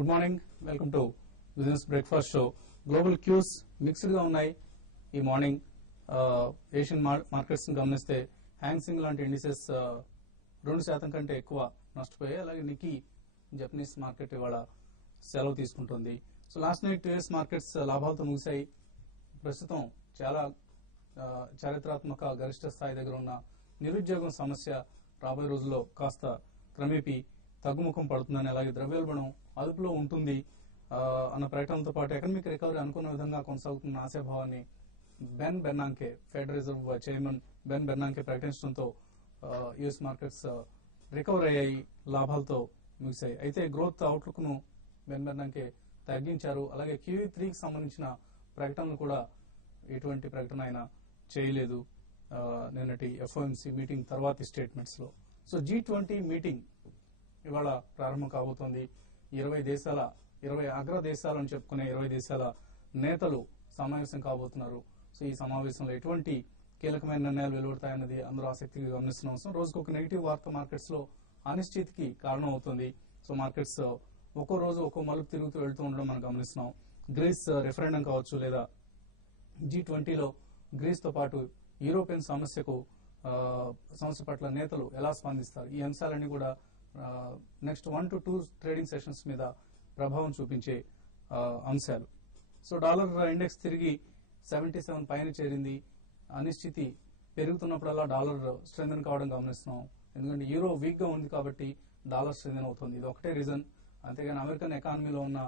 Good morning, welcome to business breakfast show. Global cues mixed గా ఉన్నాయి ఈ morning. Asian markets ని గమనిస్తే హ్యాంగ్సింగ్ లాంటి ఇండిసెస్ 2% కంటే ఎక్కువ నష్టపోయాయి. అలాగే నికీ జపనీస్ మార్కెట్ ఇవాళ సెలవు తీసుకుంటుంది. So last night US markets లాభాలతో ముగిశాయి. ప్రస్తుతం చాలా చారిత్రాత్మక గరిష్ట స్థాయి దగ్గర ఉన్న నిరుద్యోగం సమస్య రాబోయే రోజుల్లో కాస్త క్రమేపీ తగ్గుముఖం పడుతుందని, అలాగే ద్రవ్యోల్బణం అదుపులో ఉంటుంది అన్న ప్రకటనతో పాటు ఎకనామిక్ రికవరీ అనుకున్న విధంగా కొనసాగుతున్న ఆశాభావాన్ని Ben Bernanke, Federal Reserve chairman Ben Bernanke ప్రకటించడంతో యుఎస్ మార్కెట్స్ రికవర్ అయ్యాయి, లాభాలతో ముగిశాయి. అయితే గ్రోత్ అవుట్లుక్ ను బెన్ బెర్నాంకే తగ్గించారు. అలాగే Q3కి సంబంధించిన ప్రకటనలు కూడా ఎటువంటి ప్రకటన అయినా చేయలేదు నిన్నటి FOMC మీటింగ్ తర్వాతి స్టేట్మెంట్స్ లో. సో G20 మీటింగ్ ఇవాళ ప్రారంభం కాబోతోంది. 20 అగ్ర దేశాలని చెప్పుకునే 20 దేశాల నేతలు సమావేశం కాబోతున్నారు. సో ఈ సమావేశంలో ఎటువంటి కీలకమైన నిర్ణయాలు వెలువడతాయన్నది అందరూ ఆసక్తిగా గమనిస్తున్న అవసరం. రోజుకు ఒక నెగిటివ్ వార్త మార్కెట్స్ లో అనిశ్చితికి కారణం అవుతుంది. సో మార్కెట్స్ ఒక్కో రోజు ఒక్కో మలుపు తిరుగుతూ వెళ్తూ ఉండడం మనం గమనిస్తున్నాం. గ్రీస్ రెఫరెండం కావచ్చు, లేదా G20లో గ్రీస్ తో పాటు యూరోపియన్ సమస్య పట్ల నేతలు ఎలా స్పందిస్తారు, ఈ అంశాలన్నీ కూడా నెక్స్ట్ 1 to 2 ట్రేడింగ్ సెషన్స్ మీద ప్రభావం చూపించే అంశాలు. సో డాలర్ ఇండెక్స్ తిరిగి 77 పైన చేరింది. అనిశ్చితి పెరుగుతున్నప్పుడల్లా డాలర్ స్ట్రెంథెన్ కావడం గమనిస్తున్నాం. ఎందుకంటే యూరో వీక్ గా ఉంది కాబట్టి డాలర్ స్ట్రెంథెన్ అవుతుంది. ఇది ఒకటే రీజన్. అంతేగాని అమెరికన్ ఎకానమీలో ఉన్న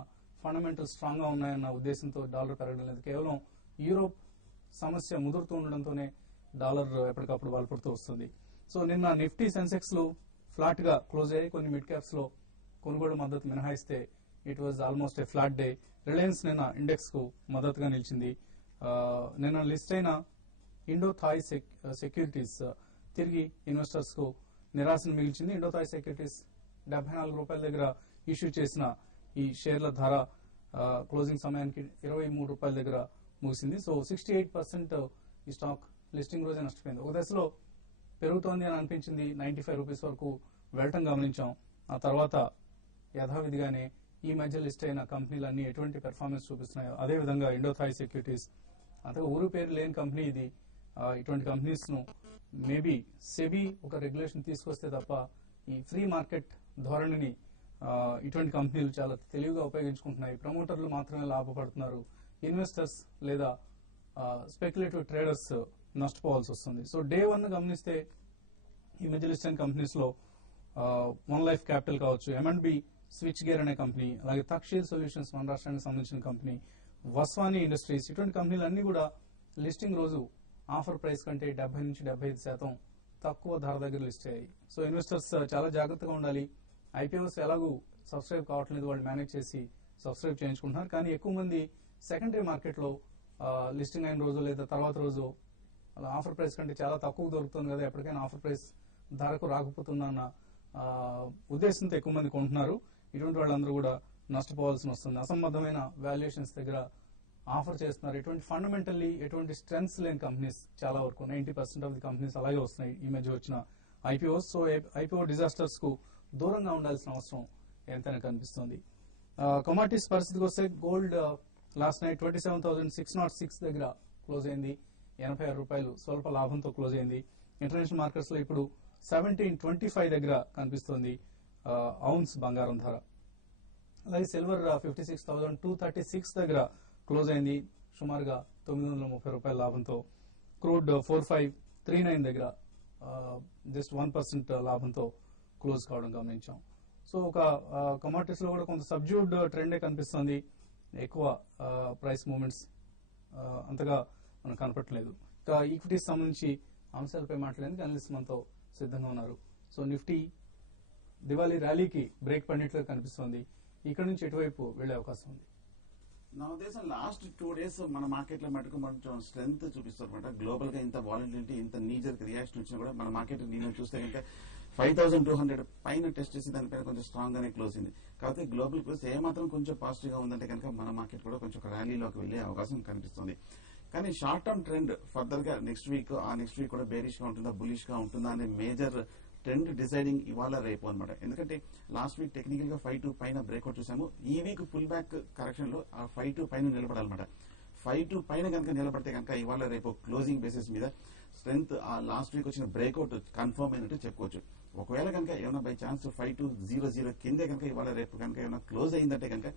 ఫండమెంటల్ స్ట్రాంగ్ గా ఉన్నాయన్న ఉద్దేశంతో డాలర్ పెరగడం లేదు. కేవలం యూరోప్ సమస్య ముదురుతూ ఉండడంతోనే డాలర్ ఎప్పటికప్పుడు బలపడుతూ వస్తుంది. సో నిన్న నిఫ్టీ సెన్సెక్స్ లు ఫ్లాట్ గా క్లోజ్ అయ్యాయి. కొన్ని మిడ్ క్యాప్స్ లో కొనుగోలు మద్దతు మినహాయిస్తే it was almost a flat day. Reliance నిన్న ఇండెక్స్ కు మద్దతుగా నిలిచింది. నిన్న లిస్ట్ అయిన ఇండో థాయ్ సెక్యూరిటీస్ తిరిగి ఇన్వెస్టర్స్ కు నిరాశను మిగిల్చింది. ఇండో థాయ్ సెక్యూరిటీస్ 74 రూపాయల దగ్గర ఇష్యూ చేసిన ఈ షేర్ల ధర క్లోజింగ్ సమయానికి 23 రూపాయల దగ్గర ముగిసింది. సో 68% ఈ స్టాక్ లిస్టింగ్ రోజే నష్టపోయింది. ఒక దశలో పెరుగుతోంది అని అనిపించింది, 95 రూపీస్ వరకు వెళ్ళటం గమనించాం. ఆ తర్వాత యథావిధిగానే ఈ మధ్య లిస్ట్ అయిన కంపెనీలన్నీ ఎటువంటి పెర్ఫార్మెన్స్ చూపిస్తున్నాయో అదేవిధంగా ఇండో థాయ్ సెక్యూరిటీస్ అంతగా ఊరు పేరు లేని కంపెనీ ఇది. ఇటువంటి కంపెనీస్ ను మేబీ సెబీ ఒక రెగ్యులేషన్ తీసుకొస్తే తప్ప ఈ ఫ్రీ మార్కెట్ ధోరణిని ఇటువంటి కంపెనీలు చాలా తెలివిగా ఉపయోగించుకుంటున్నాయి. ప్రమోటర్లు మాత్రమే లాభపడుతున్నారు. ఇన్వెస్టర్స్ లేదా స్పెక్యులేటివ్ ట్రేడర్స్ నష్టపోవాల్సి వస్తుంది. సో డే 1 గమనిస్తే ఈ మధ్య లిస్ట్ అయిన కంపెనీస్ లో వన్ లైఫ్ క్యాపిటల్ కావచ్చు, M&B స్విచ్ గేర్ అనే కంపెనీ, అలాగే తక్షీల్ సొల్యూషన్స్ మన రాష్ట్రానికి సంబంధించిన కంపెనీ, వస్వాని ఇండస్ట్రీస్, ఇటువంటి కంపెనీలు అన్ని కూడా లిస్టింగ్ రోజు ఆఫర్ ప్రైస్ కంటే 70 నుంచి 75% తక్కువ ధర దగ్గర లిస్ట్ అయ్యాయి. సో ఇన్వెస్టర్స్ చాలా జాగ్రత్తగా ఉండాలి. IPOs ఎలాగూ సబ్స్క్రైబ్ కావట్లేదు, వాళ్ళు మేనేజ్ చేసి సబ్స్క్రైబ్ చేయించుకుంటున్నారు. కానీ ఎక్కువ మంది సెకండరీ మార్కెట్ లో లిస్టింగ్ అయిన రోజు లేదా తర్వాత రోజు అలా ఆఫర్ ప్రైస్ కంటే చాలా తక్కువ దొరుకుతుంది కదా, ఎప్పటికైనా ఆఫర్ ప్రైస్ ధరకు రాకపోతుందన్న ఉద్దేశంతో ఎక్కువ మంది కొంటున్నారు. ఇటువంటి వాళ్ళందరూ కూడా నష్టపోవాల్సి వస్తుంది. అసంబద్ధమైన వాల్యుయేషన్స్ దగ్గర ఆఫర్ చేస్తున్నారు. ఎటువంటి ఫండమెంటల్లీ ఎటువంటి స్ట్రెంగ్స్ లేని కంపెనీస్ చాలా వరకు 90% ఆఫ్ ది కంపెనీస్ అలాగే వస్తున్నాయి ఈ మధ్య వచ్చిన IPOs. సో IPO డిజాస్టర్స్ కు దూరంగా ఉండాల్సిన అవసరం ఎంతైనా కనిపిస్తుంది. కమాడిటీస్ పరిస్థితికి వస్తే గోల్డ్ లాస్ట్ నైట్ 27,606 దగ్గర క్లోజ్ అయింది. 86 రూపాయలు స్వల్ప లాభంతో క్లోజ్ అయింది. ఇంటర్నేషనల్ మార్కెట్స్ లో ఇప్పుడు 1725 దగ్గర కనిపిస్తోంది ఔన్స్ బంగారం ధర. అలాగే సిల్వర్ 56,236 దగ్గర క్లోజ్ అయింది, సుమారుగా 930 రూపాయల లాభంతో. క్రూడ్ 4539 దగ్గర జస్ట్ 1% లాభంతో క్లోజ్ కావడం గమనించాం. సో ఒక కమాడిటీస్ లో కూడా కొంత సబ్జ్యూడ్ ట్రెండే కనిపిస్తోంది. ఎక్కువ ప్రైస్ మూవ్మెంట్స్ అంతగా మనకు కనపట్లేదు. ఇంకా ఈక్విటీస్ సంబంధించి అంశాలపై మాట్లాడేందుకు అనలిస్ట్ మనతో సిద్ధంగా ఉన్నారు. సో నిఫ్టీ దివాళీ ర్యాలీకి బ్రేక్ పడినట్లుగా కనిపిస్తోంది. ఇక్కడ నుంచి ఎటువైపు వెళ్లే అవకాశం ఉంది? నా ఉద్దేశం లాస్ట్ 2 days మన మార్కెట్ లో మటుకు కొంచెం స్ట్రెంత్ చూపిస్తారన్నమాట. గ్లోబల్ గా ఇంత వాలటిలిటీ, ఇంత నీజర్ రియాక్షన్ వచ్చినా కూడా మన మార్కెట్ నేను చూస్తే కనుక 5200 పైన టెస్ట్ చేసి దానిపైన కొంచెం స్ట్రాంగ్ గానే క్లోజ్ అయింది. కాకపోతే గ్లోబల్ క్లోజ్ ఏమాత్రం కొంచెం పాజిటివ్ గా ఉందంటే కనుక మన మార్కెట్ కూడా కొంచెం ర్యాలీలోకి వెళ్లే అవకాశం కనిపిస్తుంది. కానీ షార్ట్ టర్మ్ ట్రెండ్ ఫర్దర్ గా నెక్స్ట్ వీక్ కూడా బేరిష్ గా ఉంటుందా, బులిష్ గా ఉంటుందా అనే మేజర్ ట్రెండ్ డిసైడింగ్ ఇవాళ రేపు అనమాట. ఎందుకంటే లాస్ట్ వీక్ టెక్నికల్ గా 5-2 పైన బ్రేక్అవుట్ చూసాము. ఈ వీక్ పుల్ బ్యాక్ కరెక్షన్ లో ఆ 5-2 పైన నిలబడాలన్నమాట. 5-2 పైన కనుక నిలబడితే కనుక ఇవాళ రేపు క్లోజింగ్ బేసిస్ మీద స్ట్రెంత్ ఆ లాస్ట్ వీక్ వచ్చిన బ్రేక్అవుట్ కన్ఫర్మ్ అయినట్టు చెప్పుకోవచ్చు. ఒకవేళ కనుక ఏమైనా బై ఛాన్స్ 5-2-0-0 కిందే కనుక ఇవాళ రేపు కనుక ఏమైనా క్లోజ్ అయిందంటే కనుక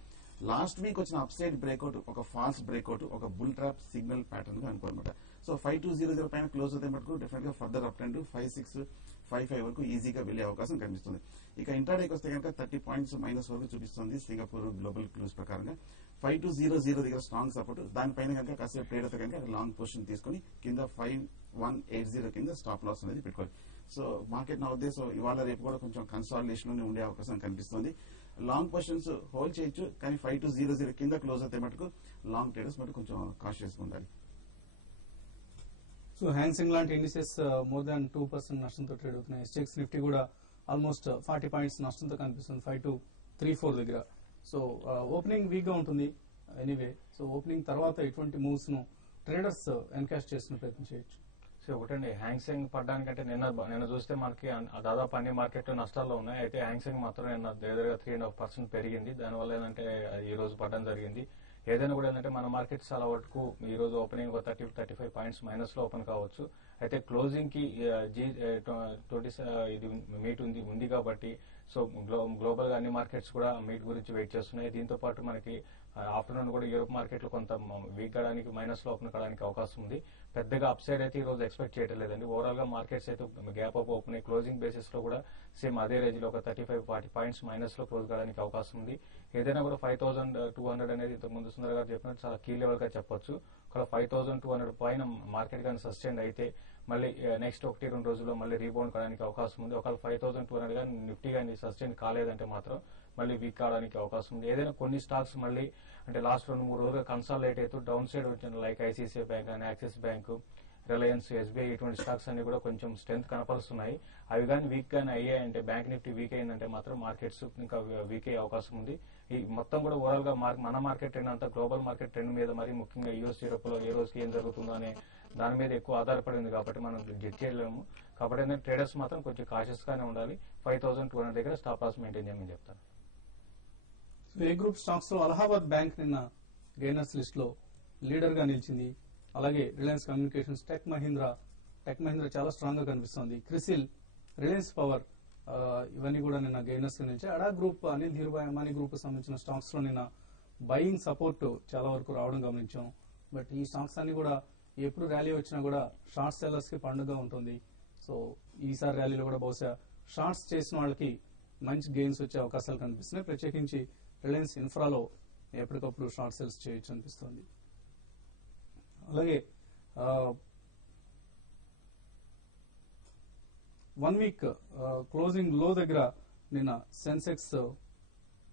లాస్ట్ వీక్ వచ్చిన అప్సైడ్ బ్రేక్అవుట్ ఒక ఫాల్స్ బ్రేక్అవుట్ ఒక బుల్ ట్రాప్ సిగ్నల్ ప్యాటర్న్ గా అనుకోనమాట. సో 5-2-0-0 పైన క్లోజ్ అవుతాయి మటుకు డెఫినెట్ గా ఫర్దర్ అప్ ట్రెండ్ 5-6-5-5 వరకు ఈజీగా వెళ్లే అవకాశం కనిపిస్తుంది. ఇక ఇంట్రాడేకి వస్తే కనుక 30 పాయింట్స్ మైనస్ వరకు చూపిస్తుంది సింగపూర్ గ్లోబల్ క్లూస్ ప్రకారంగా. 5-2-0-0 దగ్గర స్ట్రాంగ్ సపోర్ట్, దానిపైన కనుక కాసేపు ట్రేడ్ అయితే కనుక లాంగ్ పొజిషన్ తీసుకుని కింద 5-1-8-0 కింద స్టాప్ లాస్ అనేది పెట్టుకోవాలి. సో మార్కెట్ నా ఉద్దేశం ఇవాళ రేపు కూడా కొంచెం కన్సాలిడేషన్ లోనే ఉండే అవకాశం కనిపిస్తుంది. లాంగ్ పొజిషన్స్ హోల్డ్ చేయొచ్చు, కానీ 5-2-0-0 కింద క్లోజ్ అయితే మటుకు లాంగ్ ట్రేడర్స్ మటుకు కొంచెం కాషియస్ గా ఉండాలి. సో హ్యాంగ్సింగ్ లాంటి ఇండిసెస్ మోర్ దాన్ 2% నష్టంతో ట్రేడ్ అవుతున్నాయి. ఎస్టెక్స్ నిఫ్టీ కూడా ఆల్మోస్ట్ 40 పాయింట్స్ నష్టంతో కనిపిస్తుంది 5-2-3-4 దగ్గర. సో ఓపెనింగ్ వీక్ గా ఉంటుంది ఎనీవే. సో ఓపెనింగ్ తర్వాత ఎటువంటి మూవ్స్ ను ట్రేడర్స్ ఎన్కాష్ చేసిన ప్రయత్నం చేయొచ్చు. సో ఒకటండి, హ్యాంగ్సింగ్ పడడానికంటే నిన్న చూస్తే మనకి దాదాపు అన్ని మార్కెట్ నష్టాల్లో ఉన్నాయి. అయితే హ్యాంగ్సింగ్ మాత్రం నిన్న దగ్గరగా 3.5% పెరిగింది. దానివల్ల ఏంటంటే ఈ రోజు పడడం జరిగింది. ఏదైనా కూడా ఏంటంటే మన మార్కెట్ చాలా వరకు ఈ రోజు ఓపెనింగ్ 30-35 పాయింట్స్ మైనస్ లో ఓపెన్ కావచ్చు. అయితే క్లోజింగ్ కి ఇది మీట్ ఉంది కాబట్టి సో గ్లోబల్ గా అన్ని మార్కెట్స్ కూడా మీట్ గురించి వెయిట్ చేస్తున్నాయి. దీంతో పాటు మనకి ఆఫ్టర్నూన్ కూడా యూరోప్ మార్కెట్ లో కొంత వీక్ కావడానికి మైనస్ లో ఓపెన్ కావడానికి అవకాశం ఉంది. పెద్దగా అప్ సైడ్ అయితే ఈ రోజు ఎక్స్పెక్ట్ చేయడం లేదండి. ఓవరాల్ గా మార్కెట్స్ అయితే gap up open closing basis లో కూడా సేమ్ అదే రేంజ్ లో ఒక 35-40 పాయింట్స్ మైనస్ లో క్లోజ్ కావడానికి అవకాశం ఉంది. ఏదైనా కూడా 5,200 అనేది ఇంతకుముందు సుందర్ గారు చెప్పినట్టు చాలా కీ లెవెల్ గా చెప్పొచ్చు. ఒకవేళ 5,200 పైన మార్కెట్ కానీ సస్టైన్ అయితే మళ్ళీ నెక్స్ట్ 1-2 రోజుల్లో మళ్ళీ రీబౌండ్ కావడానికి అవకాశం ఉంది. ఒకవేళ 5,200 కానీ నిఫ్టీ కానీ సస్టైన్ కాలేదంటే మాత్రం మళ్ళీ వీక్ కావడానికి అవకాశం ఉంది. ఏదైనా కొన్ని స్టాక్స్ మళ్ళీ అంటే లాస్ట్ 2-3 రోజులుగా కన్సాలిడేట్ అవుతూ డౌన్ సైడ్ వచ్చిన లైక్ ఐసీఐసీఐ బ్యాంక్ కానీ యాక్సిస్ బ్యాంక్, రిలయన్స్, ఎస్బీఐ ఇటువంటి స్టాక్స్ అన్ని కూడా కొంచెం స్ట్రెంత్ కనపరుస్తున్నాయి. అవి కానీ వీక్ గానీ అయ్యాయంటే బ్యాంక్ నిఫ్టీ వీక్ అయిందంటే మాత్రం మార్కెట్స్ ఇంకా వీక్ అయ్యే అవకాశం ఉంది. ఈ మొత్తం కూడా ఓవరాల్ గా మన మార్కెట్ ట్రెండ్ అంతా గ్లోబల్ మార్కెట్ ట్రెండ్ మీద మరి ముఖ్యంగా యూఎస్ యూరోప్ లో ఏ రోజుకి ఏం జరుగుతుందో అనే దాని మీద ఎక్కువ ఆధారపడి ఉంది కాబట్టి మనం జడ్జ్ చేయలేము. కాబట్టి ట్రేడర్స్ మాత్రం కొంచెం కాషియస్ గానే ఉండాలి. 5,200 దగ్గర స్టాప్ లాస్ మెయింటైన్ చేయమని చెప్తాను. ఏ గ్రూప్ స్టాక్స్ లో అలహాబాద్ బ్యాంక్ నిన్న గెయినర్స్ లిస్ట్ లో లీడర్ గా నిలిచింది. అలాగే రిలయన్స్ కమ్యూనికేషన్స్, టెక్ మహీంద్రా చాలా స్ట్రాంగ్ గా కనిపిస్తుంది. క్రిసిల్, రిలయన్స్ పవర్ ఇవన్నీ కూడా నిన్న గెయినర్స్ గా నిలిచాయి. అడా గ్రూప్, అనిల్ ధీరుభాయ్ అంబానీ గ్రూప్ సంబంధించిన స్టాక్స్ లో నిన్న బయింగ్ సపోర్ట్ చాలా వరకు రావడం గమనించాం. బట్ ఈ స్టాక్స్ అన్ని కూడా ఎప్పుడు ర్యాలీ వచ్చినా కూడా షార్ట్ సెల్లర్స్ కి పండుగ ఉంటుంది. సో ఈసారి ర్యాలీలో కూడా బహుశా షార్ట్స్ చేసిన వాళ్ళకి మంచి గెయిన్స్ వచ్చే అవకాశాలు కనిపిస్తున్నాయి. ప్రత్యేకించి రిలయన్స్ ఇన్ఫ్రాలో ఎప్పటికప్పుడు షార్ట్ సెల్స్ చేయొచ్చు అనిపిస్తుంది. అలాగే 1 వీక్ క్లోజింగ్ లో దగ్గర నిన్న సెన్సెక్స్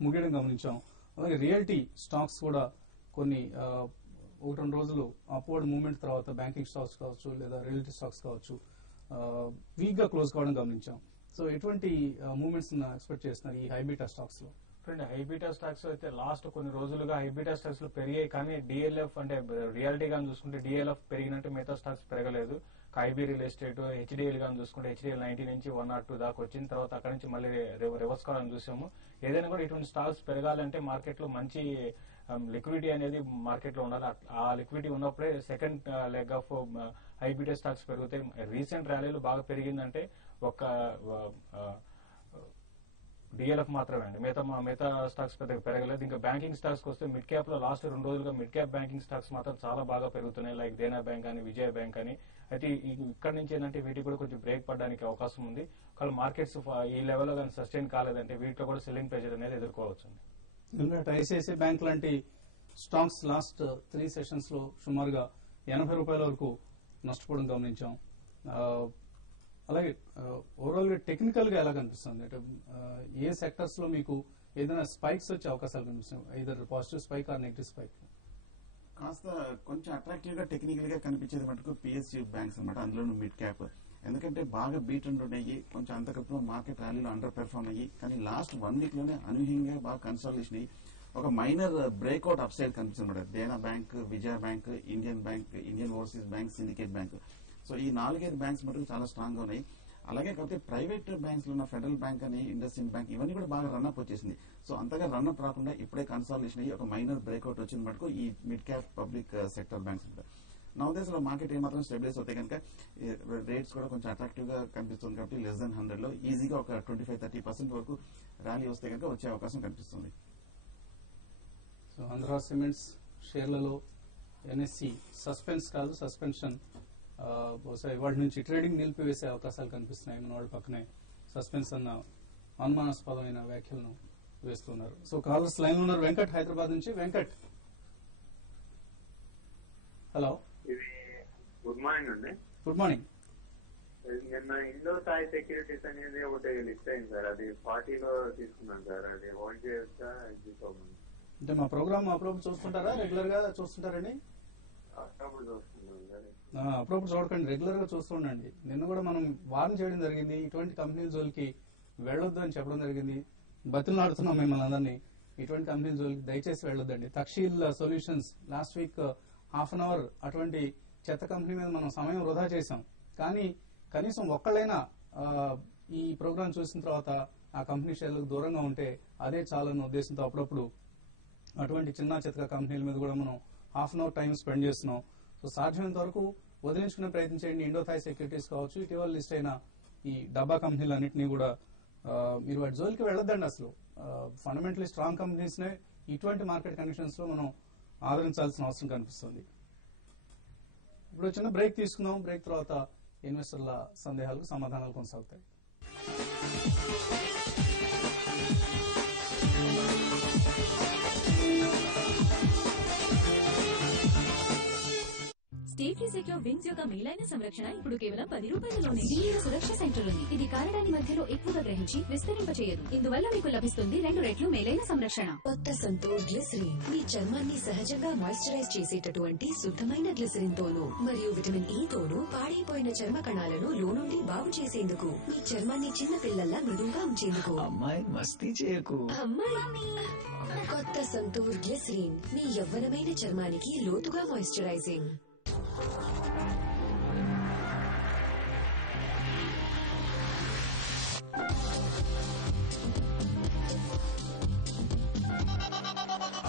ముగియడం గమనించాం. అలాగే రియల్టీ స్టాక్స్ కూడా కొన్ని 1-2 రోజులు అప్వర్డ్ మూవ్మెంట్ తర్వాత బ్యాంకింగ్ స్టాక్స్ కావచ్చు లేదా రియల్టీ స్టాక్స్ కావచ్చు వీక్ గా క్లోజ్ కావడం గమనించాం. సో ఎటువంటి మూవ్మెంట్స్ ఎక్స్పెక్ట్ చేస్తున్నారు ఈ హైబీటా స్టాక్స్ లో? హైబీటా స్టాక్స్ అయితే లాస్ట్ కొన్ని రోజులుగా హైబీటా స్టాక్స్ లో పెరిగాయి, కానీ డిఎల్ఎఫ్ అంటే రియాలిటీ గాని చూసుకుంటే డిఎల్ఎఫ్ పెరిగినట్టు మిగతా స్టాక్స్ పెరగలేదు. ఐబీ రియల్ ఎస్టేట్, హెచ్డిఎల్ గాని చూసుకుంటే హెచ్డిఎల్ 90 నుంచి 102 దాకా వచ్చిన తర్వాత అక్కడ నుంచి మళ్ళీ రివర్స్ కావాలని చూసాము. ఏదైనా కూడా ఇటువంటి స్టాక్స్ పెరగాలంటే మార్కెట్ లో మంచి లిక్విడిటీ అనేది మార్కెట్ లో ఉండాలి. ఆ లిక్విడిటీ ఉన్నప్పుడే second leg of high beta stocks పెరుగుతాయి. రీసెంట్ ర్యాలీలు బాగా పెరిగిందంటే ఒక డిఎల్ఎఫ్ మాత్రమే అండి. మిగతా స్టాక్స్ పెద్దగా పెరగలేదు. ఇంకా బ్యాంకింగ్ స్టాక్స్ వస్తే మిడ్ క్యాప్ లో లాస్ట్ 2 రోజులుగా మిడ్ క్యాప్ బ్యాంకింగ్ స్టాక్స్ మాత్రం చాలా బాగా పెరుగుతున్నాయి, లైక్ దేనా బ్యాంక్ అని, విజయ బ్యాంక్ అని. అయితే ఇక్కడ నుంచి ఏంటంటే వీటికి కూడా కొంచెం బ్రేక్ పడడానికి అవకాశం ఉంది. కానీ మార్కెట్స్ ఈ లెవెల్లో కానీ సస్టైన్ కాలేదంటే వీటిలో కూడా సెల్లింగ్ ప్రెషర్ అనేది ఎదుర్కోవచ్చు. ఐసిఐసిఐ బ్యాంక్ లాంటి స్టాక్స్ లాస్ట్ 3 సెషన్స్ లో సుమారుగా 80 రూపాయల వరకు నష్టపోవడం గమనించాం. అలాగే ఓవరాల్ గా టెక్నికల్ గా ఎలా కనిపిస్తుంది? అంటే ఏ సెక్టర్స్ లో మీకు ఏదైనా స్పైక్స్ వచ్చే అవకాశాలు కనిపిస్తున్నాయి, either positive spike or negative spike? కాస్త కొంచెం అట్రాక్టివ్ గా టెక్నికల్ గా కనిపించేది మటుకు పిఎస్యూ బ్యాంక్స్ అనమాట. అందులోనూ మిడ్ క్యాప్, ఎందుకంటే బాగా బీట్ ఉంటున్నాయి. కొంచెం అంతకప్పుడు మార్కెట్ ర్యాలీలో అండర్ పెర్ఫార్మ్ అయ్యి, కానీ లాస్ట్ 1 వీక్ లోనే అనూహ్యంగా బాగా కన్సాలిడేషన్ అయ్యి ఒక మైనర్ బ్రేక్అవుట్ అప్ సైడ్ కనిపిస్తుంది అనమాట. Dena Bank, Vijaya Bank, Indian Bank, Indian Overseas Bank, Syndicate Bank. So ఈ 4-5 బ్యాంక్స్ మటుకు చాలా స్ట్రాంగ్ గా ఉన్నాయి. అలాగే కాకపోతే ప్రైవేట్ బ్యాంక్స్ లో ఉన్న ఫెడరల్ బ్యాంక్ అని ఇండస్ ఇండ్ బ్యాంక్ ఇవన్నీ కూడా బాగా రన్అప్ వచ్చేసింది. సో అంతగా రన్అప్ రాకుండా ఇప్పుడే కన్సాలిడేషన్ అయ్యి ఒక మైనర్ బ్రేక్అవుట్ వచ్చిన మటుకు ఈ mid cap public sector banks ఉంటాయి. నా ఉద్దేశంలో మార్కెట్ ఏమాత్రం స్టెబిలైజ్ అవుతాయి కనుక రేట్స్ కూడా కొంచెం అట్రాక్టివ్ గా కనిపిస్తుంది కాబట్టి లెస్ దాన్ 100 లో ఈజీగా ఒక 25-30% వరకు ర్యాలీ వస్తే కనుక వచ్చే అవకాశం కనిపిస్తుంది. సో ఆంధ్ర సిమెంట్స్ షేర్లలో ఎన్ఎస్సి సస్పెన్స్ కాదు సస్పెన్షన్, బహుశా ఇవాళ నుంచి ట్రేడింగ్ నిలిపివేసే అవకాశాలు కనిపిస్తున్నాయి. మన వాళ్ళ పక్కనే సస్పెన్స్ అన్న అనుమానాస్పదమైన వ్యాఖ్యలను వేస్తున్నారు. సో కాలర్స్ లైన్ లో ఉన్నారు. వెంకట్ హైదరాబాద్ నుంచి. వెంకట్, హలో. ఇది గుడ్ మార్నింగ్ అండి. Good morning. నిన్న ఇండో సాయి సెక్యూరిటీస్ అనేది ఒకటి లిస్ట్ అయింది సార్, అది 40లో తీసుకున్నాను సార్, అది హోల్డ్ చేయొచ్చా తీసుకోమని. అంటే మా ప్రోగ్రామ్ అప్పుడప్పుడు చూస్తుంటారా, రెగ్యులర్ గా చూస్తుంటారండి? అప్పుడప్పుడు చూస్తున్నాను సార్. అప్పుడప్పుడు చూడకండి, రెగ్యులర్ గా చూస్తుండండి. నిన్న కూడా మనం వార్న్ చేయడం జరిగింది, ఇటువంటి కంపెనీల జోలికి వెళ్ళొద్దు అని చెప్పడం జరిగింది. బతులాడుతున్నాం మిమ్మల్ని అందరినీ, ఇటువంటి కంపెనీల జోలికి దయచేసి వెళ్ళొద్దండి. Takshil solutions last week half an hour అటువంటి చెత్త కంపెనీ మీద మనం సమయం వృధా చేశాం. కానీ కనీసం ఒక్కళ్ళైనా ఈ ప్రోగ్రామ్ చూసిన తర్వాత ఆ కంపెనీ షేర్లకు దూరంగా ఉంటే అదే చాలన్న ఉద్దేశంతో అప్పుడప్పుడు అటువంటి చిన్న చితక కంపెనీల మీద కూడా మనం half an hour time spend చేస్తున్నాం. సో సాధ్యమైనంత వరకు వదిలించుకునే ప్రయత్నం చేయండి. ఇండో థాయ్ సెక్యూరిటీస్ కావచ్చు, ఇటీవల లిస్ట్ అయిన ఈ డబ్బా కంపెనీలు అన్నింటినీ కూడా మీరు వాటి జోలికి వెళ్ళొద్దండి. అసలు ఫండమెంటలీ స్ట్రాంగ్ కంపెనీస్ నే ఇటువంటి మార్కెట్ కండిషన్స్ లో మనం ఆదరించాల్సిన అవసరం కనిపిస్తుంది. ఇప్పుడు చిన్న బ్రేక్ తీసుకుందాం. బ్రేక్ తర్వాత ఇన్వెస్టర్ల సందేహాలకు సమాధానాలు కొనసాగుతాయి. స్టేఫ్లీ సెక్యూర్ వింగ్స్ యొక్క మేలైన సంరక్షణ ఇప్పుడు కేవలం 10 రూపాయలలోనే. దీనిలో సురక్ష సెంటర్ ఉంది. ఇది కారడాని మధ్యలో ఎక్కువగా గ్రహించి విస్తరింపచేయదు. ఇందువల్ల మీకు లభిస్తుంది 2 రెట్లు మేలైన సంరక్షణ. కొత్త సంతూర్ గ్లిసరిన్ మీ చర్మాన్ని సహజంగా మాయిశ్చరైజ్ చేసేటటువంటి శుద్ధమైన గ్లిసరిన్ తోను మరియు విటమిన్ ఈ తోను పాడైపోయిన చర్మ కణాలను లోనుండి బాగు చేసేందుకు, మీ చర్మాన్ని చిన్న పిల్లల్లా మృదువుగా ఉంచేందుకు. అమ్మాయి మస్తీ చేయకు. అమ్మాయి కొత్త సంతూర్ గ్లిసరిన్ మీ యవ్వనమైన చర్మానికి లోతుగా moisturising.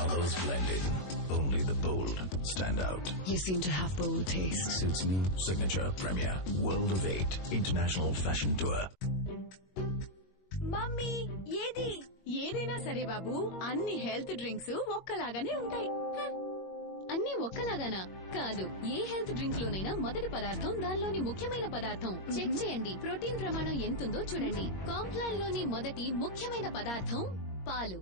Others blend in. Only the bold stand out. You seem to have bold taste. Suits me. Signature Premier World of 8 International Fashion Tour. Mummy ఏది? ఏదైనా సరే బాబు, అన్ని హెల్త్ డ్రింక్స్ ఒక్కలాగానే ఉంటాయి. అన్ని ఒక్కలాగానా? కాదు, ఏ హెల్త్ డ్రింక్ లోనైనా మొదటి పదార్థం, దానిలోని ముఖ్యమైన పదార్థం చెక్ చేయండి. ప్రోటీన్ ప్రమాణం ఎంతుందో చూడండి. కాంప్లాన్ లోని మొదటి ముఖ్యమైన పదార్థం పాలు.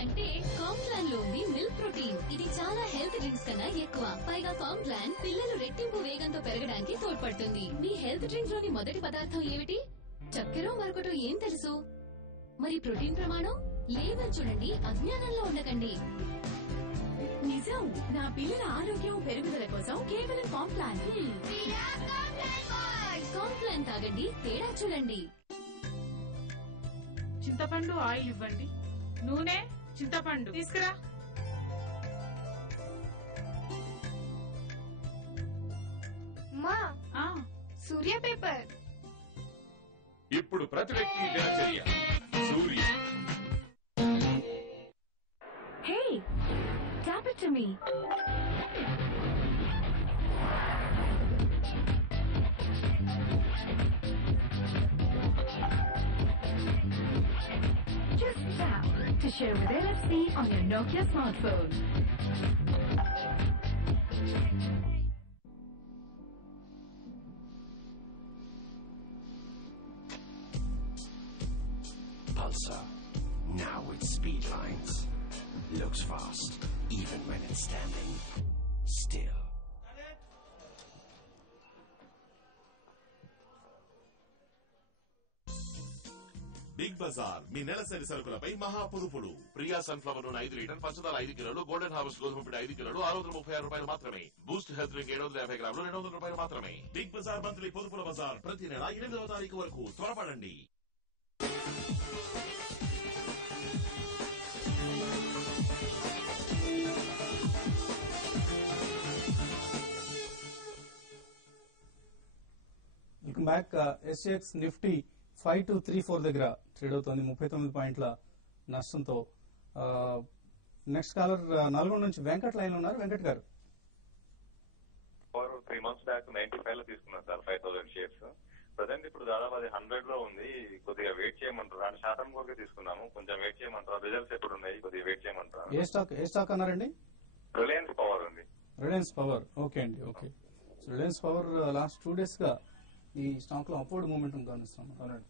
అంటే కాంప్లాన్ లో ఉంది మిల్క్ ప్రోటీన్. ఇది చాలా హెల్త్ డ్రింక్స్ కన్నా ఎక్కువ. పైగా కాంప్లాన్ పిల్లలు రెట్టింపు వేగంతో పెరగడానికి తోడ్పడుతుంది. మీ హెల్త్ డ్రింక్ లోని మొదటి పదార్థం ఏమిటి? చక్కెర మరొకటో ఏం తెలుసు? మరి ప్రోటీన్ ప్రమాణం? లేబుల్ చూడండి, అజ్ఞానంలో ఉండకండి. నిజం, నా పిల్లల ఆరోగ్యం పెరుగుదల కోసం కేవలం కాంప్లాన్. కాంప్లాన్ తాగండి, తేడా చూడండి. చింతపండు ఆయిల్ ఇవ్వండి. నూనె, చింతపండు తీసుకురా. మా సూర్య పేపర్. ఇప్పుడు ప్రతి వ్యక్తి దినచర్య సూర్య. హే, tap it to me. Just tap to share with NFC on your Nokia smartphone. Pulsar. Now with speed lines. Looks fast, even when it's standing still. Big Bazaar మీ నెలసరి సరుకులపై మహా పొదుపులు. ప్రియా సన్ఫ్లవర్ నూనె 5 లీటర్, పంచదార 5 కిలోలు, గోల్డెన్ హార్వెస్ట్ గోధుమ పిండి 5 కిలోలు 636 రూపాయలు మాత్రమే. బూస్ట్ హెల్త్ డ్రింక్ 750 గ్రాములు 200 రూపాయలు మాత్రమే. బిగ్ బజార్ మంత్లీ పొదుపుల బజార్ ప్రతి నెల 8వ తారీఖు వరకు. త్వరపడండి. Welcome back. ఎస్జీఎక్స్ నిఫ్టీ 5234 దగ్గర ట్రేడ్ అవుతోంది 39 పాయింట్ల నష్టంతో. నెక్స్ట్ కాలర్ నల్గొండ నుంచి వెంకట్ లైన్ ఉన్నారు. వెంకట్ గారు. 3 months బ్యాక్ 95 లో తీసుకున్నాను సార్ 5000 షేర్స్. ప్రజెంట్ ఇప్పుడు దాదాపు అది 100 లో ఉంది. కొద్దిగా వెయిట్ చేయమంటారు. 2% వరకు తీసుకున్నాము. కొంచెం వెయిట్ చేయమంటారు. రిజల్ట్స్ ఎప్పుడు ఉన్నాయి? కొద్దిగా వెయిట్ చేయమంటారు. ఏ స్టాక్ అన్నారండి? రిలయన్స్ పవర్ ఉంది. Reliance power. ఓకే అండి. Okay. Reliance power last 2 days గా ఈ స్టాక్ లో అప్వర్డ్ మూమెంటం గమనిస్తాం.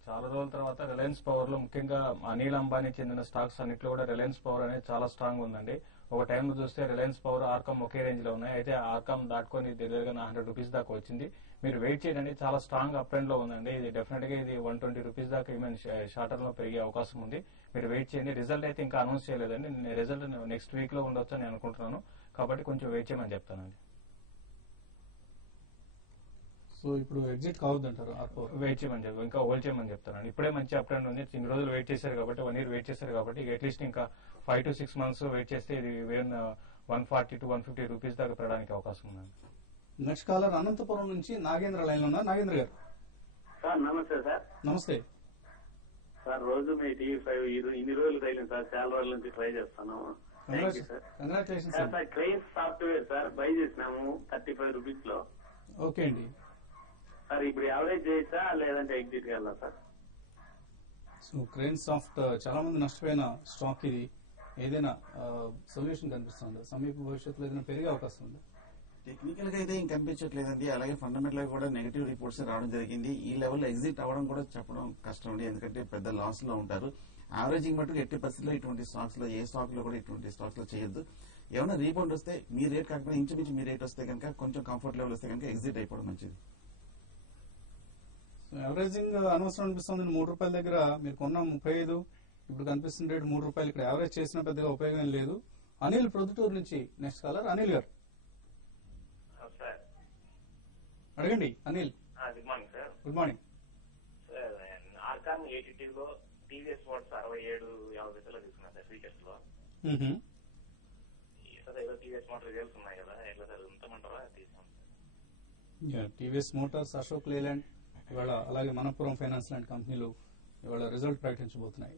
చాలా రోజుల తర్వాత రిలయన్స్ పవర్ లో ముఖ్యంగా అనిల్ అంబానీ చెందిన స్టాక్స్ అన్నిట్లో కూడా రిలయన్స్ పవర్ అనేది చాలా స్ట్రాంగ్ ఉందండి. ఒక టైంలో చూస్తే రిలయన్స్ పవర్, ఆర్కామ్ ఒకే రేంజ్ లో ఉన్నాయి. అయితే ఆర్కామ్ దాటుకొని దగ్గరగా 100 రూపీస్ దాకా వచ్చింది. మీరు వెయిట్ చేయండి, చాలా స్ట్రాంగ్ అప్ ట్రెండ్ లో ఉందండి. ఇది డెఫినెట్ గా ఇది 120 రూపీస్ దాకా ఈవెన్ షార్ట్ టర్మ్ లో పెరిగే అవకాశం ఉంది. మీరు వెయిట్ చేయండి. రిజల్ట్ అయితే ఇంకా అనౌన్స్ చేయలేదండి. రిజల్ట్ నెక్స్ట్ వీక్ లో ఉండొచ్చు అని అనుకుంటున్నాను. కాబట్టి కొంచెం వెయిట్ చేయమని చెప్తానండి. సో ఇప్పుడు ఎగ్జిట్ కావద్దంటారు? వెయిట్ చేయమని చెప్తాను, ఇంకా హోల్డ్ చేయమని చెప్తానండి. ఇప్పుడే మంచి అప్ ట్రెండ్ ఉంది. ఇన్ని రోజులు వెయిట్ చేశారు కాబట్టి, 1 year వెయిట్ చేశారు కాబట్టి అట్లీస్ట్ ఇంకా 5 to 6 months వెయిట్ చేస్తే ఇది 140 to 150 రూపీస్ దాకా పెరగడానికి అవకాశం ఉందండి. నెక్స్ట్ కాలర్ అనంతపురం నుంచి నాగేంద్ర లైన్ లో ఉన్నారు. నాగేంద్ర గారు. సార్ నమస్తే సార్. నమస్తే సార్. రోజు మీ టీవీ5 ఇన్ని రోజులు తగిలింది సార్. చాలా రోజుల నుంచి ట్రై చేస్తాను. Congratulations sir. Cranes software sir by చేసినాము 35 రూపీస్ లో. ఓకే అండి. సార్ ఇప్పుడు యావరేజ్ చేయొచ్చా లేదంటే ఎగ్జిట్ వెళ్ళా సార్? సో క్రెయిన్ సాఫ్ట్ చాలా మంది నష్టపోయిన స్టాక్ ఇది. ఏదైనా సొల్యూషన్ కనిపిస్తుంది? సమీప భవిష్యత్తులో ఏదైనా పెరిగే అవకాశం ఉంది? టెక్నికల్ గా అయితే ఏం కనిపించట్లేదండి. అలాగే ఫండమెంటల్ గా కూడా నెగిటివ్ రిపోర్ట్స్ రావడం జరిగింది. ఈ లెవెల్లో ఎగ్జిట్ అవ్వడం కూడా చెప్పడం కష్టం అండి. ఎందుకంటే పెద్ద లాస్ లో ఉంటారు. యావరేజింగ్ మటుకు 80% లో ఇటువంటి స్టాక్స్ లో, ఏ స్టాక్ లో కూడా ఇటువంటి స్టాక్స్ లో చేయొద్దు. ఏమైనా రీబౌండ్ వస్తే మీ రేట్ కాకపోతే ఇంచుమించు మీ రేట్ వస్తే కనుక, కొంచెం కంఫర్ట్ లెవెల్ వస్తే కనుక ఎగ్జిట్ అయిపోవడం మంచిది. యావరేజింగ్ అనవసరం అనిపిస్తుంది. 3 రూపాయల దగ్గర మీరు కొన్న 35, ఇప్పుడు కనిపిస్తున్న రేటు 3 రూపాయలు. ఇక్కడ యావరేజ్ చేసిన పెద్దగా ఉపయోగం లేదు. అనిల్ ప్రొద్దుటూరు నుంచి నెక్స్ట్ కాలర్. అనిల్ గారు అడగండి. Anil. Good morning sir. Good morning sir. RCom 82 లో, టీవీఎస్ మోటార్స్ 67-50 పైసలు తీసుకున్నా సార్ వీకెస్ట్ లో. సార్ ఏదో టీవీఎస్ మోటార్ రిజల్ట్స్ ఉన్నాయి కదా, ఎట్లా సార్ ఉంటమంటారా? తీసుకున్నాం. టీవీఎస్ మోటార్స్, అశోక్ లేలాండ్ ఇవాళ, అలాగే మనపురం ఫైనాన్స్ లాంటి కంపెనీలు ఇవాళ రిజల్ట్ ప్రకటించబోతున్నాయి.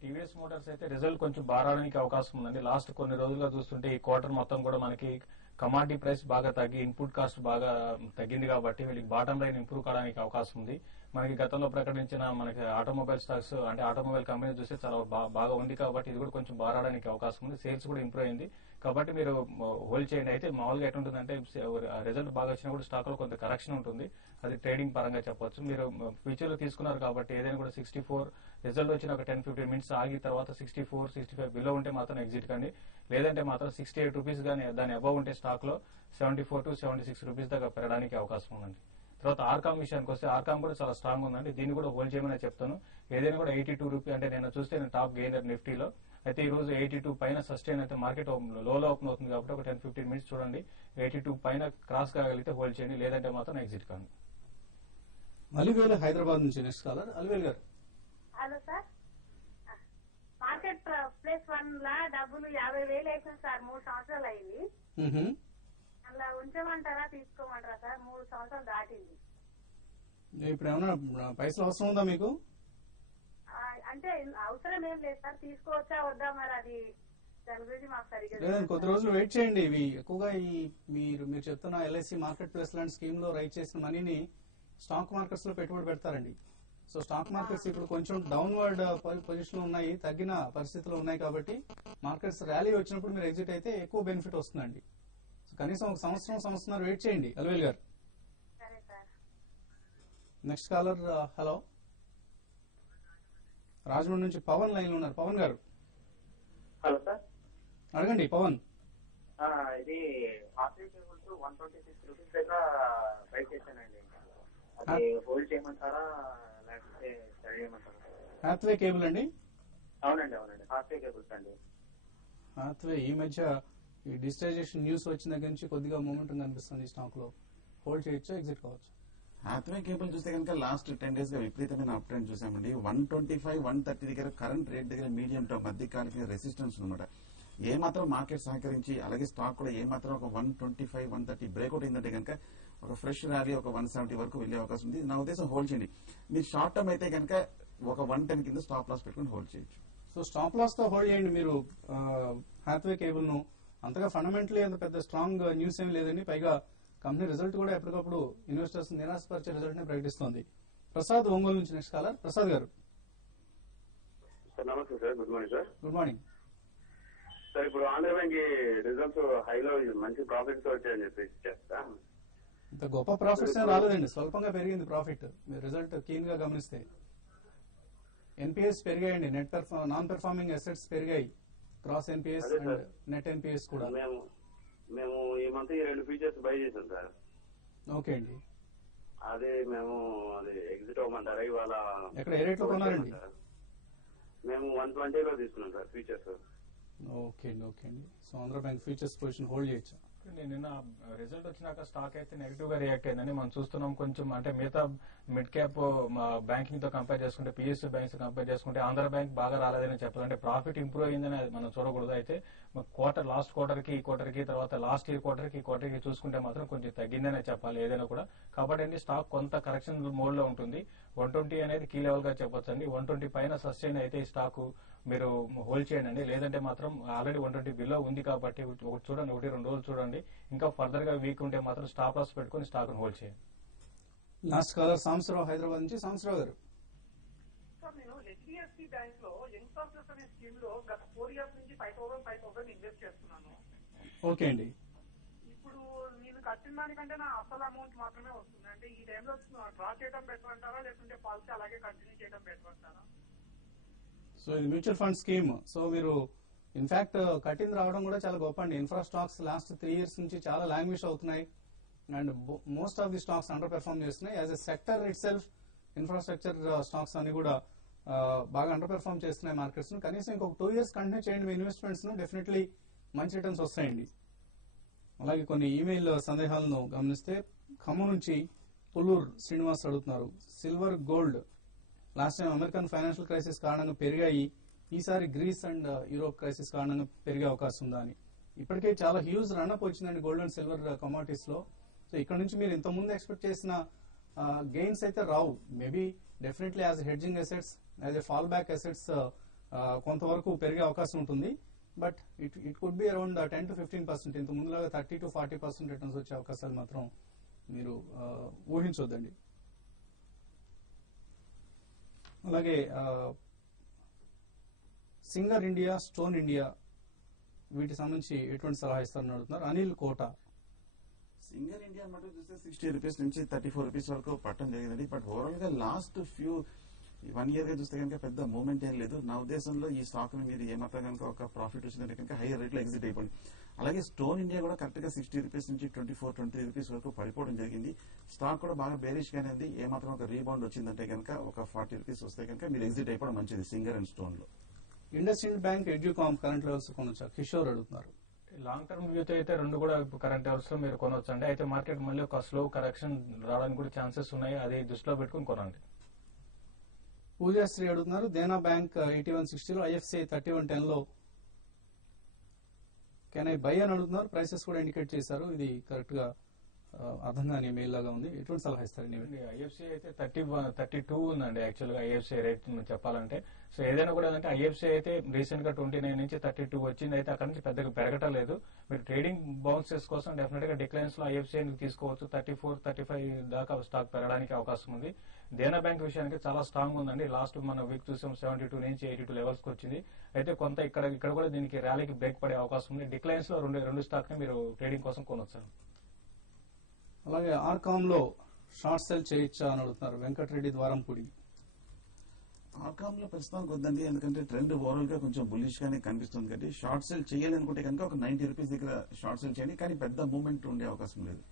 టీవీఎస్ మోటార్స్ అయితే రిజల్ట్ కొంచెం బారాడానికి అవకాశం ఉందండి. లాస్ట్ కొన్ని రోజులుగా చూస్తుంటే ఈ క్వార్టర్ మొత్తం కూడా మనకి కమాడిటీ ప్రైస్ బాగా తగ్గి, ఇన్పుట్ కాస్ట్ బాగా తగ్గింది కాబట్టి వీళ్ళకి బాటమ్ లైన్ ఇంప్రూవ్ కావడానికి అవకాశం ఉంది. మనకి గతంలో ప్రకటించిన మనకి ఆటోమొబైల్ స్టాక్స్ అంటే ఆటోమొబైల్ కంపెనీ చూస్తే చాలా బాగా ఉంది కాబట్టి ఇది కూడా కొంచెం బారాడానికి అవకాశం ఉంది. సేల్స్ కూడా ఇంప్రూవ్ అయింది కాబట్టి మీరు హోల్డ్ చేయండి. అయితే మామూలుగా ఎట్లుంటుందంటే రిజల్ట్ బాగా వచ్చినా కూడా స్టాక్ లో కొంత కరెక్షన్ ఉంటుంది. అది ట్రేడింగ్ పరంగా చెప్పొచ్చు. మీరు ఫ్యూచర్ లో తీసుకున్నారు కాబట్టి ఏదైనా కూడా 64 రిజల్ట్ వచ్చిన ఒక 10-15 మినిట్స్ ఆగిన తర్వాత 64-65 బిలో ఉంటే మాత్రం ఎగ్జిట్ కండి. లేదంటే మాత్రం 68 రూపీస్ కానీ దాని అబవ్ ఉంటే స్టాక్ లో 74 to 76 రూపీస్ దాకా పెరగడానికి అవకాశం ఉందండి. తర్వాత ఆర్కామ్ విషయానికి వస్తే ఆర్కామ్ కూడా చాలా స్ట్రాంగ్ ఉందండి. దీన్ని కూడా హోల్డ్ చేయమని చెప్తాను. ఏదైనా కూడా 82 రూపీస్ అంటే నేను చూస్తే టాప్ గెయినర్ నిఫ్టీలో. అయితే ఈ రోజు 82 పైన సస్టైన్ అయితే మార్కెట్ లోలో ఓపెన్ అవుతుంది కాబట్టి ఒక 10-15 మినిట్స్ చూడండి. 82 పైన క్రాస్ కాగలిగితే హోల్డ్ చేయండి, లేదంటే మాత్రం ఎగ్జిట్ కాండి. అలివేలు హైదరాబాద్ నుంచి నెక్స్ట్ కాలర్. అలివేలు గారు. Hello sir. మార్కెట్ ప్లేస్ 1 లా డబ్బులు 50,000 వేసాను సార్. 3 సంవత్సరాలు అయింది. అలా ఉంచమంటారా తీసుకోమంటారా సార్? 3 సంవత్సరాలు దాటింది. ఇప్పుడు ఏమన్నా పైసలు అవసరం ఉందా మీకు? అంటే అవసరం ఏం లేదు సార్. తీసుకోవచ్చా వద్దా మరి అది దాని గురించి మాకు సరిగ్గా లేదండి. కొద్ది రోజులు వెయిట్ చేయండి. ఇవి ఎక్కువగా ఈ మీరు చెప్తున్న ఎల్ఐసి మార్కెట్ ప్లేస్ లాంటి స్కీమ్ లో రైట్ చేసిన మనీని స్టాక్ మార్కెట్స్ లో పెట్టుబడి పెడతారండి. సో స్టాక్ మార్కెట్స్ ఇప్పుడు కొంచెం డౌన్వర్డ్ పొజిషన్ లో ఉన్నాయి, తగ్గిన పరిస్థితులు ఉన్నాయి కాబట్టి మార్కెట్స్ ర్యాలీ వచ్చినప్పుడు మీరు ఎగ్జిట్ అయితే ఎక్కువ బెనిఫిట్ వస్తుందండి. సో కనీసం ఒక సంవత్సరం వెయిట్ చేయండి. అల్వేల్ గారు. Next caller. హలో, రాజమండ్రి నుంచి పవన్ లైన్ లో ఉన్నారు. పవన్ గారు. Hello sir. అడగండి పవన్. ఇది 126 రూపీస్ దగ్గర బై చేశానండి. అది హోల్డ్ చేయమంటారా లేకపోతే స్టడీ చేయమంటారా? హాత్వే కేబుల్ అండి. అవునండి హాత్వే కేబుల్స్ అండి. హాత్వే ఈ మధ్య ఈ డిజిటైజేషన్ న్యూస్ వచ్చిన దగ్గర నుంచి కొద్దిగా మూమెంట్ కనిపిస్తుంది స్టాక్ లో. హోల్డ్ చేయొచ్చా, ఎగ్జిట్ కావచ్చు? హాత్వే కేబుల్ చూస్తే కనుక లాస్ట్ 10 days గా విపరీతమైన అప్ ట్రెండ్ చూసామండి. 125-130 దగ్గర కరెంట్ రేట్ దగ్గర మీడియం టర్మ్ మధ్యకాలిక రెసిస్టెన్స్ అనమాట. ఏమాత్రం మార్కెట్ సహకరించి అలాగే స్టాక్ కూడా ఏమాత్రం ఒక 125-130 బ్రేక్అవుట్ అయిందంటే కనుక ఒక ఫ్రెష్ ర్యాలీ ఒక 170 వరకు వెళ్లే అవకాశం ఉంది. నా ఉద్దేశం హోల్డ్ చేయండి. మీరు షార్ట్ టర్మ్ అయితే కనుక ఒక 110 కింద స్టాప్ లాస్ పెట్టుకుని హోల్డ్ చేయొచ్చు. సో స్టాప్ లాస్ తో హోల్డ్ చేయండి. మీరు హ్యాత్వే కేబుల్ ను అంతగా ఫండమెంటలీ అంత పెద్ద స్ట్రాంగ్ న్యూస్ ఏమి లేదండి. పైగా కంపెనీ రిజల్ట్ కూడా ఎప్పటికప్పుడు ఇన్వెస్టర్స్ నిరాశపరిచే రిజల్ట్ ని ప్రకటిస్తోంది. ప్రసాద్ ఒంగోలు నుంచి నెక్స్ట్ కాలర్. ప్రసాద్ గారు. సార్ నమస్తే sir. Good morning sir. Good morning sir. ఇప్పుడు ఆంధ్ర బ్యాంక్ రిజల్ట్స్ హైలో మంచి ప్రాఫిట్స్ వచ్చాయని చెప్పి చేస్తా. ఇంత గొప్ప ప్రాఫిట్స్ ఏం రాలేదండి, స్వల్పంగా పెరిగింది ప్రాఫిట్. మీరు రిజల్ట్ కీన్ గా గమనిస్తే ఎన్పిఎస్ పెరిగాయండి, నాన్ పెర్ఫార్మింగ్ అసెట్స్ పెరిగాయి, cross NPS and net NPS కూడా. మేము ఈ మంత్ 2 ఫీచర్స్ బై చేసాం సార్. ఓకే అండి. అదే మేము అది ఎగ్జిట్ అవ్వమంటారా ఇవాళ? ఎక్కడ ఏ రేట్ లో కొన్నారండి? మేము 120లో తీసుకున్నాం సార్ ఫీచర్స్. ఓకే అండి. ఓకే అండి. So Andhra bank features position hold చేయొచ్చా? నిన్న రిజల్ట్ వచ్చినాక స్టాక్ అయితే నెగిటివ్ గా రియాక్ట్ అయిందని మనం చూస్తున్నాం. కొంచెం అంటే మిగతా మిడ్ క్యాప్ బ్యాంకింగ్ తో కంపేర్ చేసుకుంటే, పిఎస్యూ బ్యాంక్స్ కంపేర్ చేసుకుంటే ఆంధ్ర బ్యాంక్ బాగా రాలేదని చెప్పాలంటే ప్రాఫిట్ ఇంప్రూవ్ అయిందని అది మనం చూడకూడదు. అయితే లాస్ట్ క్వార్టర్ కి ఈ క్వార్టర్ కి తర్వాత లాస్ట్ ఇయర్ క్వార్టర్ కి ఈ క్వార్టర్ కి చూసుకుంటే మాత్రం కొంచెం తగ్గిందనే చెప్పాలి ఏదైనా కూడా. కాబట్టి స్టాక్ కొంత కరెక్షన్ మోడ్ లో ఉంటుంది. 120 అనేది కీ లెవెల్ గా చెప్పొచ్చండి. 120 పైన సస్టైన్ అయితే ఈ స్టాక్ మీరు హోల్డ్ చేయండి. లేదంటే మాత్రం ఆల్రెడీ 120 బిలో ఉంది కాబట్టి ఒకటి చూడండి, 1-2 రోజులు చూడండి. ఇంకా ఫర్దర్ గా వీక్ ఉంటే మాత్రం స్టాప్ లాస్ పెట్టుకుని స్టాక్ హోల్డ్ చేయండి. లాస్ట్ కాలర్ సాంబశివరావు హైదరాబాద్ నుంచి. సాంబశివరావు గారు. సార్ నేను హెచ్డిఎఫ్సి బ్యాంక్ లో యంగ్స్టర్స్ అనే స్కీమ్ లో గత 4 ఇయర్స్ నుంచి 5,000 ఇన్వెస్ట్ చేస్తున్నాను. ఓకే అండి. ఇప్పుడు నేను కట్టిన దానికంటే నా అసలు అమౌంట్ మాత్రమే వస్తుంది. అంటే ఈ టైంలో డ్రా చేయడం బెటర్ అంటారా, లేకుంటే పాలసీ అలాగే కంటిన్యూ చేయడం బెటర్ అంటారా? సో ఇది మ్యూచువల్ ఫండ్ స్కీమ్. సో మీరు ఇన్ఫాక్ట్ కట్టింది రావడం కూడా చాలా గొప్ప అండి. ఇన్ఫ్రా స్టాక్స్ లాస్ట్ 3 ఇయర్స్ నుంచి చాలా లాంగ్వేజ్ అవుతున్నాయి and most of the stocks underperform చేస్తున్నాయి. As a sector itself infrastructure stocks అన్ని కూడా బాగా అండర్ పెర్ఫార్మ్ చేస్తున్నాయి మార్కెట్స్ ను. కనీసం ఇంకొక 2 ఇయర్స్ కంటిన్యూ చేయండి మీ ఇన్వెస్ట్మెంట్స్ ను, డెఫినెట్లీ మంచి రిటర్న్స్ వస్తాయండి. అలాగే కొన్ని ఈమెయిల్ సందేహాలను గమనిస్తే ఖమ్మం నుంచి పుల్లూరు శ్రీనివాస్ అడుగుతున్నారు. Silver gold last time American financial crisis కారణంగా పెరిగాయి, ఈసారి గ్రీస్ అండ్ యూరోప్ క్రైసిస్ కారణంగా పెరిగే అవకాశం ఉందా అని. ఇప్పటికే చాలా హ్యూజ్ రన్అప్ వచ్చిందండి గోల్డ్ అండ్ సిల్వర్ కమోడిటీస్ లో. సో ఇక్కడ నుంచి మీరు ఇంతకుముందు ఎక్స్పెక్ట్ చేసిన గెయిన్స్ అయితే రావు. Maybe definitely as hedging assets, as a fallback assets కొంతవరకు పెరిగే అవకాశం ఉంటుంది. But it could be around 10 to 15%. ఇంత ముందులాగా 30 to 40% రిటర్న్స్ వచ్చే అవకాశాలు మాత్రం మీరు ఊహించొద్దండి. అలాగే సింగర్ ఇండియా, స్టోన్ ఇండియా వీటికి సంబంధించి ఎటువంటి సలహా ఇస్తారని అడుగుతున్నారు అనిల్ కోట. సింగర్ ఇండియా మటుకు చూస్తే 60 రూపీస్ నుంచి 34 రూపీస్ వరకు పట్టడం జరిగిందండి. బట్ ఓవరాల్ గా లాస్ట్ 1 ఇయర్ గా చూస్తే కనుక పెద్ద మూవ్మెంట్ ఏం లేదు. నా ఉద్దేశంలో ఈ స్టాక్ ని మీరు ఏమాత్రం కనుక ఒక ప్రాఫిట్ వచ్చిందంటే కనుక హైయర్ రేట్ లో ఎగ్జిట్ అయిపోయింది. అలాగే స్టోన్ ఇండియా కూడా కరెక్ట్ గా 60 రూపీస్ నుంచి 24-23 రూపీస్ వరకు పడిపోవడం జరిగింది. స్టాక్ కూడా బాగా బేరిష్ గానే ఉంది. ఏమాత్రం ఒక రీబౌండ్ వచ్చిందంటే కనుక ఒక 40 రూపీస్ వస్తే కనుక మీరు ఎగ్జిట్ అయిపోవడం మంచిది సింగర్ అండ్ స్టోన్ లో. IndusInd Bank, Educomp current levels కొనొచ్చా? కిషోర్ అడుగుతున్నారు. లాంగ్ టర్మ్ వ్యూతో అయితే రెండు కూడా కరెంట్ లెవెల్స్ లో మీరు కొనొచ్చు అండి. అయితే మార్కెట్ మళ్ళీ ఒక స్లో కరెక్షన్ రావడానికి కూడా ఛాన్సెస్ ఉన్నాయి, అది దృష్టిలో పెట్టుకుని కొనండి. పూజాశ్రీ అడుగుతున్నారు. దేనా బ్యాంక్ 8160 లో, ఐఎఫ్సిఐ 3110 లో కెన్ ఐ బై అని అడుగుతున్నారు. ప్రైసెస్ కూడా ఇండికేట్ చేశారు. ఇది కరెక్ట్ గా అర్థం కాని మెయిల్ లాగా ఉంది. ఎటువంటి సలహా ఇస్తారు? ఐఎఫ్సి అయితే 32 ఉందండి యాక్చువల్ గా ఐఎఫ్సి రేట్ చెప్పాలంటే. సో ఏదైనా కూడా అంటే ఐఎఫ్సి అయితే రీసెంట్ గా 29 నుంచి 32 వచ్చింది. అయితే అక్కడ నుంచి పెద్దగా పెరగటం లేదు. మీరు ట్రేడింగ్ బౌన్సెస్ కోసం డెఫినెట్ గా డిక్లైన్స్ లో ఐఎఫ్సి తీసుకోవచ్చు. 34-35 దాకా స్టాక్ పెరగడానికి అవకాశం ఉంది. దేనా బ్యాంక్ విషయానికి చాలా స్ట్రాంగ్ ఉందండి. లాస్ట్ మన వీక్ చూసాం 72 నుంచి 82 లెవెల్స్ కి వచ్చింది. అయితే కొంత ఇక్కడ కూడా దీనికి ర్యాలీకి బ్రేక్ పడే అవకాశం ఉంది. డిక్లైన్స్ లో రెండు స్టాక్ ని మీరు ట్రేడింగ్ కోసం కొనొచ్చు. అలాగే ఆర్కామ్ లో షార్ట్ సెల్ చేయొచ్చా అని అడుగుతున్నారు వెంకటరెడ్డి ద్వారంపూడి. ఆర్కామ్ లో ప్రస్తుతానికి వద్దండి, ఎందుకంటే ట్రెండ్ ఓవరాల్ గా కొంచెం బులిష్ గానే కనిపిస్తుంది. కాబట్టి షార్ట్ సెల్ చేయాలనుకుంటే కనుక ఒక 90 రూపీస్ దగ్గర షార్ట్ సెల్ చేయండి, కానీ పెద్ద మూవ్మెంట్ ఉండే అవకాశం లేదు.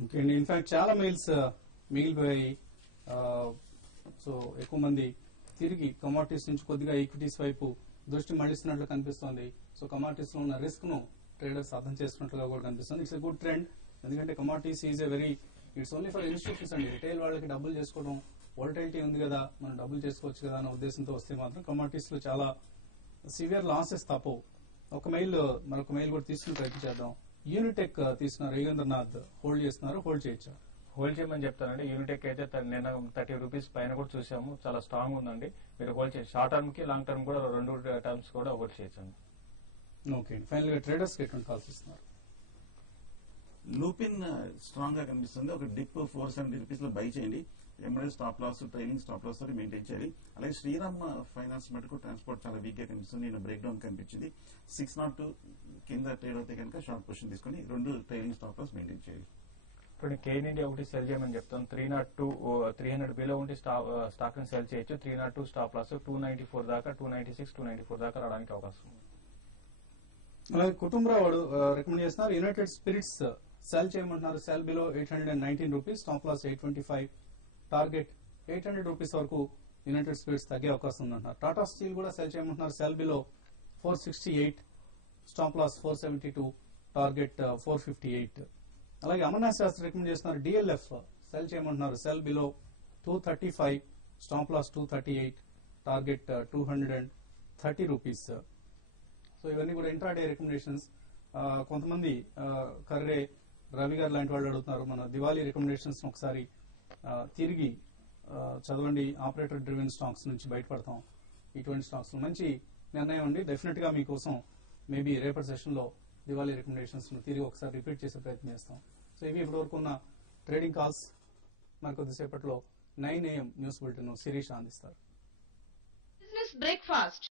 ఇంకేంటి, ఇన్ఫాక్ట్ చాలా మెయిల్స్ మిగిలిపోయాయి. సో ఎక్కువ మంది తిరిగి కమోడిటీస్ నుంచి కొద్దిగా ఈక్విటీస్ వైపు దృష్టి మళ్లిస్తున్నట్లు కనిపిస్తోంది. సో కమోడిటీస్ లో ఉన్న రిస్క్ ను ట్రేడర్స్ అర్థం చేస్తున్నట్లుగా కూడా కనిపిస్తుంది. ఇట్స్ ఎ గుడ్ ట్రెండ్, ఎందుకంటే commodities is a very, it's only for institutions అండి. రిటైల్ వాళ్ళకి డబ్బులు చేసుకోవడం, వోల్టైలిటీ ఉంది కదా, మనం డబ్బులు చేసుకోవచ్చు కదా అనే ఉద్దేశంతో వస్తే మాత్రం కమోడిటీస్ లో చాలా సివియర్ లాసెస్ తప్పవు. మరొక మెయిల్ కూడా తీసుకుని ప్రయత్నం చేద్దాం. యూనిటెక్ తీసుకున్నారు, యోగేంద్రనాథ్ హోల్డ్ చేస్తున్నారు, హోల్డ్ చేయొచ్చా? హోల్డ్ చేయమని చెప్తానండి. యూనిటెక్ అయితే నిన్న 30 రూపీస్ పైన కూడా చూసాము, చాలా స్ట్రాంగ్ ఉందండి. మీరు హోల్డ్ చేయండి. షార్ట్ టర్మ్ కి లాంగ్ టర్మ్ కూడా రెండు టర్మ్స్ కూడా హోల్డ్ చేయొచ్చండి. ఓకే, ఫైనల్ గా ట్రేడర్స్ కి ఎటువంటి కాల్స్ ఇస్తున్నారు? లూపిన్ స్ట్రాంగ్ గా కనిపిస్తుంది. ఒక డిప్ 470 రూపీస్ లో బై చేయండి. ఎమరేజ్ stop loss, trailing stop loss తోటి మెయింటైన్ చేయాలి. అలాగే శ్రీరామ్ ఫైనాన్స్ మటుకు ట్రాన్స్పోర్ట్ చాలా వీక్ గా కనిపిస్తుంది. నేను బ్రేక్ డౌన్ కనిపించింది. 602 కింద ట్రేడ్ అయితే కనుక షార్ట్ పొజిషన్ తీసుకుని 2 ట్రైలింగ్ స్టాప్ లాస్ మెయింటైన్ చేయాలి. ఇప్పుడు కేన్ ఇండియా ఒకటి సెల్ చేయమని చెప్తాను. 300 బిలో ఉంటే స్టాక్ ని సెల్ చేయొచ్చు. 302 స్టాప్ లాస్ 294 దాకా, 296, 294 దాకా రావడానికి అవకాశం ఉంది. అలాగే కుటుంబరావు వాడు రికమెండ్ చేస్తున్నారు. యునైటెడ్ స్పిరిట్స్ సెల్ చేయమంటున్నారు. Sell below 819 rupees, stop loss 825, target 800 rupees వరకు యునైటెడ్ స్పిరిట్స్ తగ్గే అవకాశం ఉందంటున్నారు. టాటా స్టీల్ కూడా సెల్ చేయమంటున్నారు. Sell below 468, stop loss 472, target 458. అలాగే అమర్నాథ్ శాస్త్రి రికమెండ్ చేస్తున్నారు. డిఎల్ఎఫ్ సెల్ చేయమంటున్నారు. Sell below 235, stop loss 238, target 230 rupees. So ఇవన్నీ కూడా ఇంట్రాడే రికమెండేషన్స్. కొంతమంది కర్రే రవి గారు లాంటి వాళ్ళు అడుగుతున్నారు, మన దివాళీ రికమెండేషన్స్ ఒకసారి తిరిగి చదవండి. ఆపరేటర్ డ్రివెన్ స్టాక్స్ నుంచి బయటపడతాం. ఇటువంటి స్టాక్స్ మంచి నిర్ణయం అండి. డెఫినెట్ గా మీకోసం మేబీ రేపటి సెషన్ లో దివాళీ రికమెండేషన్స్ తిరిగి ఒకసారి రిపీట్ చేసే ప్రయత్నం చేస్తాం. సో ఇవి ఇప్పటివరకు ఉన్న ట్రేడింగ్ కాల్స్. మరి కొద్దిసేపట్లో 9 AM న్యూస్ బులెటిన్ శిరీష్ అందిస్తారు. Business breakfast